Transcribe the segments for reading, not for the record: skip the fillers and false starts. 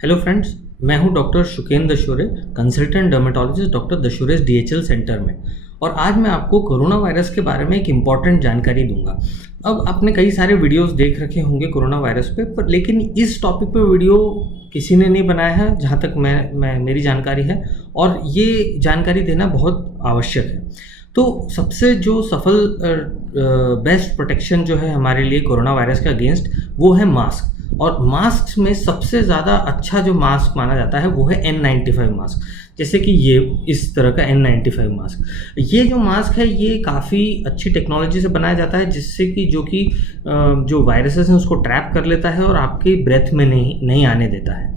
Hello friends, मैं हूं doctor Shukendra Dashore, consultant dermatologist doctor Dashore's DHL centre में। और आज मैं आपको कोरोना वायरस के बारे में एक इम्पॉर्टेंट जानकारी दूंगा। अब आपने कई सारे वीडियोस देख रखे होंगे कोरोना वायरस पे, पर लेकिन इस टॉपिक पे वीडियो किसी ने नहीं बनाया है जहाँ तक मैं मेरी जानकारी है, और ये जानकारी देना बहुत आवश्यक है। तो सबसे जो सफल बेस्ट प्रोटेक्शन जो है हमारे लिए कोरोना वायरस के अगेंस्ट, वो है मास्क। और मास्क में सबसे ज़्यादा अच्छा जो मास्क माना जाता है वो है N95 मास्क। जैसे कि ये इस तरह का N95 मास्क, ये जो मास्क है ये काफ़ी अच्छी टेक्नोलॉजी से बनाया जाता है, जिससे कि जो वायरसेस हैं उसको ट्रैप कर लेता है और आपके ब्रेथ में नहीं आने देता है।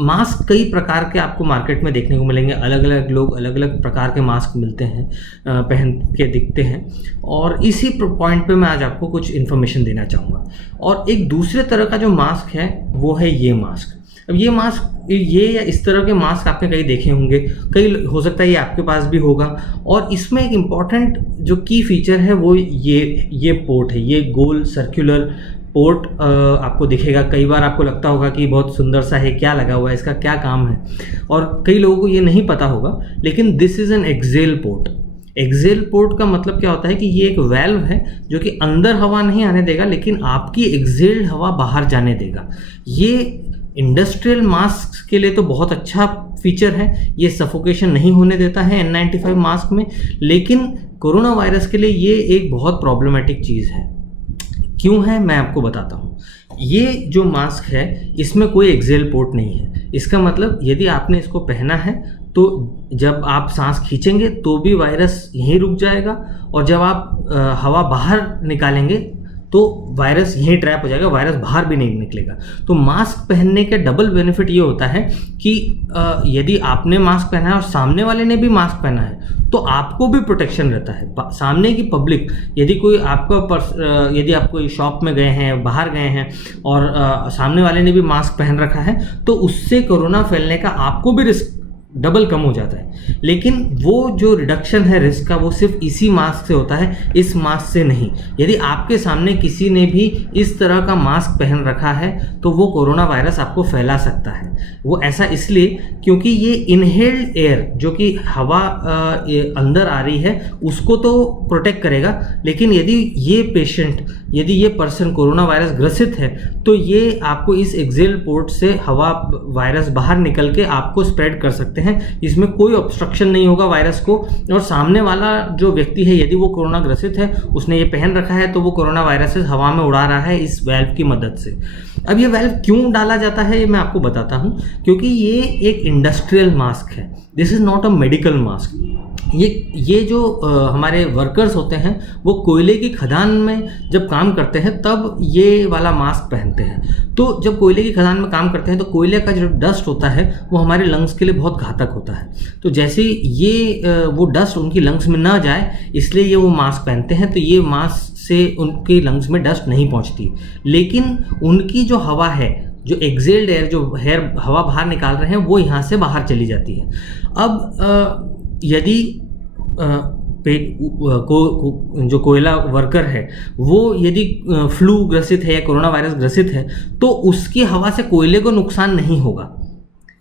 मास्क कई प्रकार के आपको मार्केट में देखने को मिलेंगे, अलग अलग लोग अलग अलग प्रकार के मास्क मिलते हैं, पहन के दिखते हैं। और इसी पॉइंट पे मैं आज आपको कुछ इन्फॉर्मेशन देना चाहूँगा। और एक दूसरे तरह का जो मास्क है वो है ये मास्क। अब ये मास्क, ये या इस तरह के मास्क आपने कहीं देखे होंगे, कई हो सकता है ये आपके पास भी होगा। और इसमें एक इम्पॉर्टेंट जो की फीचर है वो ये पोर्ट है, ये गोल सर्कुलर पोर्ट आपको दिखेगा। कई बार आपको लगता होगा कि बहुत सुंदर सा है, क्या लगा हुआ है, इसका क्या काम है, और कई लोगों को ये नहीं पता होगा। लेकिन this is an excel port. Excel port का मतलब क्या होता है कि ये एक वेल्व है जो कि अंदर हवा नहीं आने देगा, लेकिन आपकी एक्सेल्ड हवा बाहर जाने देगा। ये इंडस्ट्रियल मास्क के लिए तो बहुत अच्छा फीचर है, ये सफोकेशन नहीं होने देता है N95 मास्क में। लेकिन कोरोना वायरस के लिए ये एक बहुत प्रॉब्लमेटिक चीज़ है। क्यों है, मैं आपको बताता हूँ। ये जो मास्क है इसमें कोई एक्सेल पोर्ट नहीं है। इसका मतलब यदि आपने इसको पहना है तो जब आप सांस खींचेंगे तो भी वायरस यहीं रुक जाएगा, और जब आप हवा बाहर निकालेंगे तो वायरस यहीं ट्रैप हो जाएगा, वायरस बाहर भी नहीं निकलेगा। तो मास्क पहनने के डबल बेनिफिट ये होता है कि यदि आपने मास्क पहना है और सामने वाले ने भी मास्क पहना है तो आपको भी प्रोटेक्शन रहता है। सामने की पब्लिक, यदि आप कोई शॉप में गए हैं, बाहर गए हैं, और सामने वाले ने भी मास्क पहन रखा है, तो उससे कोरोना फैलने का आपको भी रिस्क डबल कम हो जाता है। लेकिन वो जो रिडक्शन है रिस्क का, वो सिर्फ इसी मास्क से होता है, इस मास्क से नहीं। यदि आपके सामने किसी ने भी इस तरह का मास्क पहन रखा है तो वो कोरोना वायरस आपको फैला सकता है। वो ऐसा इसलिए क्योंकि ये इनहेल्ड एयर, जो कि हवा अंदर आ रही है, उसको तो प्रोटेक्ट करेगा। लेकिन यदि ये पर्सन कोरोना वायरस ग्रसित है तो ये आपको इस एक्सेल पोर्ट से हवा वायरस बाहर निकल के आपको स्प्रेड कर सकते हैं। इसमें कोई ऑब्स्ट्रक्शन नहीं होगा वायरस को। और सामने वाला जो व्यक्ति है, यदि वो कोरोना ग्रसित है, उसने ये पहन रखा है, तो वो कोरोना वायरस हवा में उड़ा रहा है इस वेल्व की मदद से। अब ये वेल्व क्यों डाला जाता है ये मैं आपको बताता हूँ। क्योंकि ये एक इंडस्ट्रियल मास्क है, this is not a medical mask. ये जो हमारे वर्कर्स होते हैं वो कोयले की खदान में जब काम करते हैं तब ये वाला मास्क पहनते हैं। तो जब कोयले की खदान में काम करते हैं तो कोयले का जो डस्ट होता है वो हमारे लंग्स के लिए बहुत घातक होता है। तो जैसे वो डस्ट उनकी लंग्स में ना जाए, इसलिए ये वो मास्क पहनते हैं। तो ये मास्क से उनके लंग्स में डस्ट नहीं पहुंचती, लेकिन उनकी जो हवा है, जो एक्सेल्ड एयर, जो हवा बाहर निकाल रहे हैं, वो यहाँ से बाहर चली जाती है। अब यदि जो कोयला वर्कर है वो यदि फ्लू ग्रसित है या कोरोना वायरस ग्रसित है, तो उसकी हवा से कोयले को नुकसान नहीं होगा।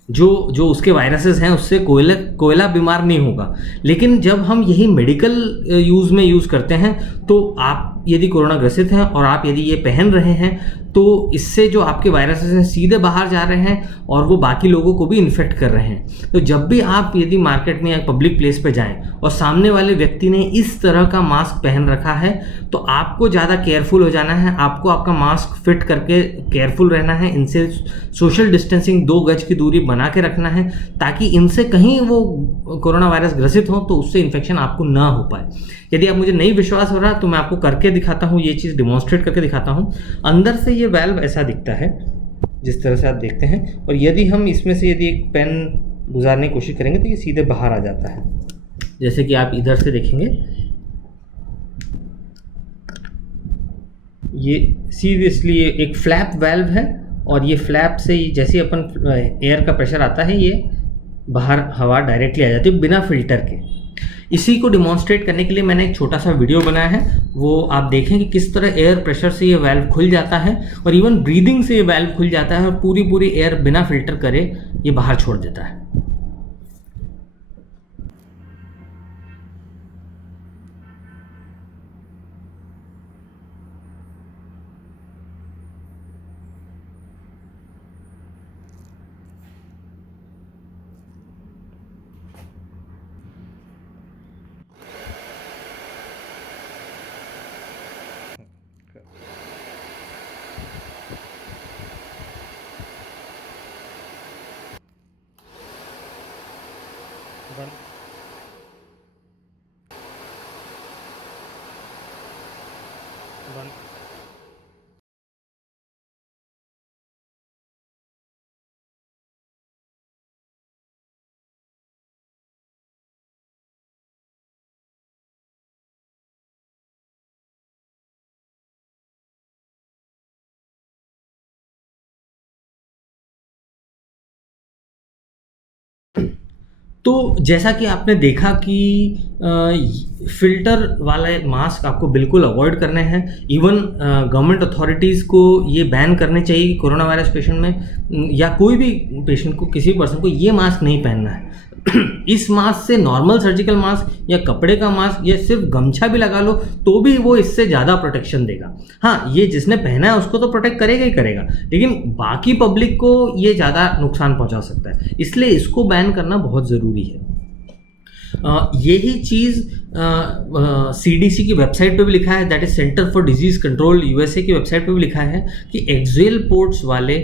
जो उसके वायरसेस हैं उससे कोयला बीमार नहीं होगा। लेकिन जब हम यही मेडिकल यूज़ में यूज़ करते हैं, तो आप यदि कोरोना ग्रसित हैं और आप यदि ये पहन रहे हैं, तो इससे जो आपके वायरसेस हैं सीधे बाहर जा रहे हैं और वो बाकी लोगों को भी इन्फेक्ट कर रहे हैं। तो जब भी आप यदि मार्केट में या पब्लिक प्लेस पे जाएं और सामने वाले व्यक्ति ने इस तरह का मास्क पहन रखा है, तो आपको ज़्यादा केयरफुल हो जाना है। आपको आपका मास्क फिट करके केयरफुल रहना है। इनसे सोशल डिस्टेंसिंग 2 गज की दूरी बना के रखना है, ताकि इनसे कहीं वो कोरोना वायरस ग्रसित हो तो उससे इन्फेक्शन आपको ना हो पाए। यदि आप मुझे नहीं विश्वास हो रहा तो मैं आपको करके दिखाता हूँ, ये चीज़ डिमॉन्स्ट्रेट करके दिखाता हूँ। अंदर से ये वेल्व ऐसा दिखता है जिस तरह से आप देखते हैं, और यदि हम इसमें से यदि एक पेन गुजारने की कोशिश करेंगे तो ये सीधे बाहर आ जाता है। जैसे कि आप इधर से देखेंगे, ये सीरियसली एक फ्लैप वेल्व है, और ये फ्लैप से जैसे अपन एयर का प्रेशर आता है, ये बाहर हवा डायरेक्टली आ जाती है बिना फिल्टर के। इसी को डिमॉन्स्ट्रेट करने के लिए मैंने एक छोटा सा वीडियो बनाया है, वो आप देखें कि किस तरह एयर प्रेशर से ये वाल्व खुल जाता है और इवन ब्रीदिंग से ये वाल्व खुल जाता है और पूरी एयर बिना फिल्टर करे ये बाहर छोड़ देता है। बंद। बंद। तो जैसा कि आपने देखा कि फ़िल्टर वाले मास्क आपको बिल्कुल अवॉइड करने हैं। इवन गवर्नमेंट अथॉरिटीज़ को ये बैन करने चाहिए कि कोरोना वायरस पेशेंट में या कोई भी पेशेंट को, किसी पर्सन को ये मास्क नहीं पहनना है। इस मास्क से नॉर्मल सर्जिकल मास्क या कपड़े का मास्क या सिर्फ गमछा भी लगा लो तो भी वो इससे ज़्यादा प्रोटेक्शन देगा। हाँ, ये जिसने पहना है उसको तो प्रोटेक्ट करेगा ही करेगा, लेकिन बाकी पब्लिक को ये ज़्यादा नुकसान पहुंचा सकता है, इसलिए इसको बैन करना बहुत ज़रूरी है। यही चीज़ CDC की वेबसाइट पे भी लिखा है, that is centre for disease control USA की वेबसाइट पे भी लिखा है कि एक्सेल पोर्ट्स वाले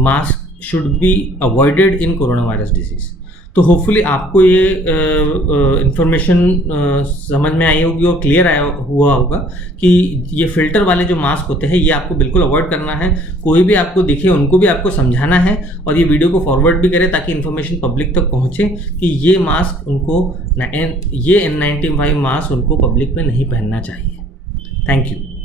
mask should be avoided in corona virus disease. तो होपफुली आपको ये इन्फॉर्मेशन समझ में आई होगी और क्लियर हुआ होगा कि ये फ़िल्टर वाले जो मास्क होते हैं ये आपको बिल्कुल अवॉइड करना है। कोई भी आपको दिखे उनको भी आपको समझाना है और ये वीडियो को फॉरवर्ड भी करें ताकि इन्फॉर्मेशन पब्लिक तक पहुँचे कि ये मास्क उनको, ये N95 मास्क उनको पब्लिक में नहीं पहनना चाहिए। Thank you.